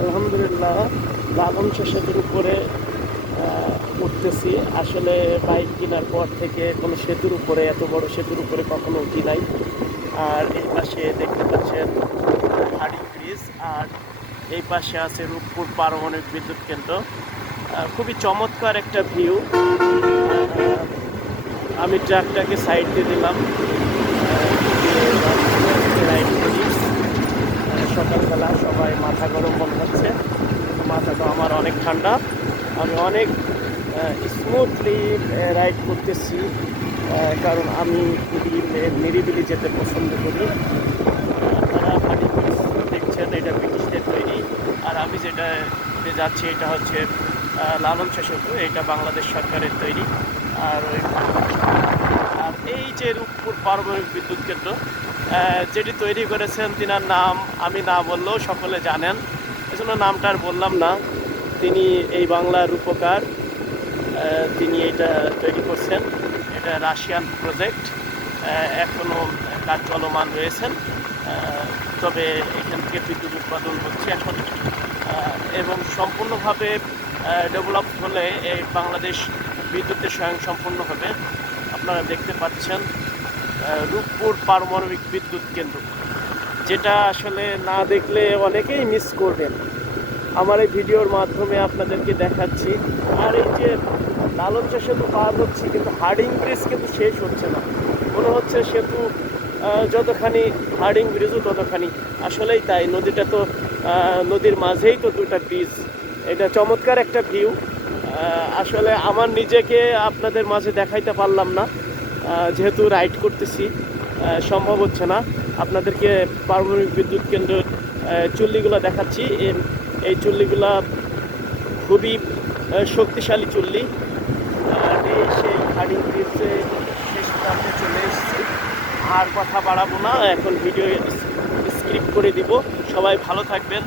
আলহামদুলিল্লাহ, লালন সেতুর উপরে উঠতেছি। আসলে বাইক কেনার পর থেকে কোনো সেতুর উপরে, এত বড় সেতুর উপরে কখনো উঠি নাই। আর এই পাশে দেখতে পাচ্ছেন হাডিং ব্রিজ, আর এই পাশে আছে রূপপুর পারমাণবিক বিদ্যুৎ কেন্দ্র। খুবই চমৎকার একটা ভিউ। আমি ট্রাকটাকে সাইড দিয়ে দিলাম, রাইড করি। সকালবেলা সবাই মাথা গরম মনে হচ্ছে, মাথাটা আমার অনেক ঠান্ডা। আমি অনেক স্মুথলি রাইড করতেছি, কারণ আমি খুবই নিরিবিলি যেতে পছন্দ করি। আপনারা হাডি ব্রিজ দেখছেন, এটা ব্রিটিশদের তৈরি। আর আমি যেটা যাচ্ছি এটা হচ্ছে লালন সেতু, এটা বাংলাদেশ সরকারের তৈরি। আর আর এই যে রূপপুর পারমাণবিক বিদ্যুৎ কেন্দ্র, যেটি তৈরি করেছেন তিনার নাম আমি না বললেও সকলে জানেন, এজন্য নামটা আর বললাম না। তিনি এই বাংলার রূপকার, তিনি এটা তৈরি করছেন। এটা রাশিয়ান প্রজেক্ট, এখনও কাজ চলমান রয়েছেন। তবে এখান থেকে বিদ্যুৎ উৎপাদন হচ্ছে এখন, এবং সম্পূর্ণভাবে ডেভেলপ হলে এই বাংলাদেশ বিদ্যুতের স্বয়ংসম্পূর্ণ হবে। আপনারা দেখতে পাচ্ছেন রূপপুর পারমাণবিক বিদ্যুৎ কেন্দ্র, যেটা আসলে না দেখলে অনেকেই মিস করবেন। আমার এই ভিডিওর মাধ্যমে আপনাদেরকে দেখাচ্ছি। আর এই যে লালন সেতু পার হচ্ছে, কিন্তু হার্ডিং ব্রিজ কিন্তু শেষ হচ্ছে না। মনে হচ্ছে সেতু যতখানি, হার্ডিং ব্রিজও ততখানি। আসলেই তাই, নদীটা তো নদীর মাঝেই তো দুটা ব্রিজ। এটা চমৎকার একটা ভিউ। আসলে আমার নিজেকে আপনাদের মাঝে দেখাইতে পারলাম না, যেহেতু রাইড করতেছি, সম্ভব হচ্ছে না। আপনাদেরকে পারমাণবিক বিদ্যুৎ কেন্দ্রের চুল্লিগুলো দেখাচ্ছি। এই চুল্লিগুলা খুবই শক্তিশালী চুল্লি। এই সেই হাডিং ব্রিজে শেষ প্রান্তে চলে এসেছি। আর কথা বাড়াবো না, এখন ভিডিও স্ক্রিপ্ট করে দিব। সবাই ভালো থাকবেন,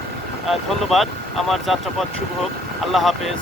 ধন্যবাদ। আমার যাত্রাপথ শুভ হোক। আল্লাহ হাফেজ।